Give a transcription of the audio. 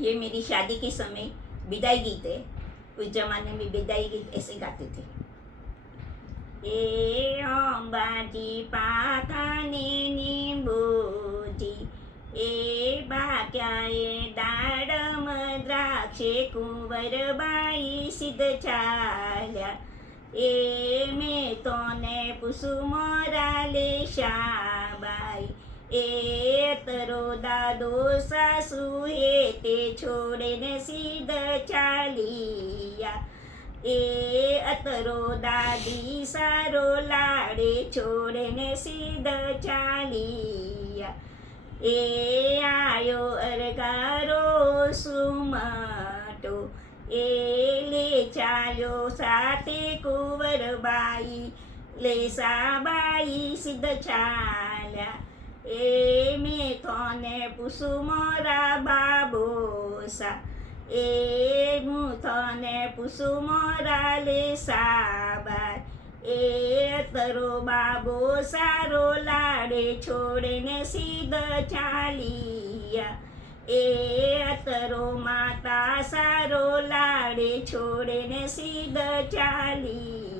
ये मेरी शादी के समय विदाई गीत है। उस जमाने में विदाई गीत ऐसे गाते थे। ए अंबाजी पाकाने निंबूजी, ए बाक्याए दाडम द्राक्षे कुंवरबाई सिद्ध चाल्या, ए मेतोने पुसुमोराले शाबाई, ए तरो दादो सासू हे ते छोड़ेने सिद्ध चालिया, ए अतरो दादी सारो लाड़े छोड़ेने सिद्ध चालिया, ए आयो अरगारो सुमटो, ए ले चाल्यो साथे कुंवरबाई, लेसाबाई सिद्ध चाल्या, ए मेथोने पुसुमोरा बाबोसा, ए मुथोने पुसुमोरा लेसाबाई, ए तरो बाबो सारो लाड़े छोड़ेने सिद्ध चालिया, ए अतरो माता सारो लाड़े छोड़ेने सिद्ध चालिया।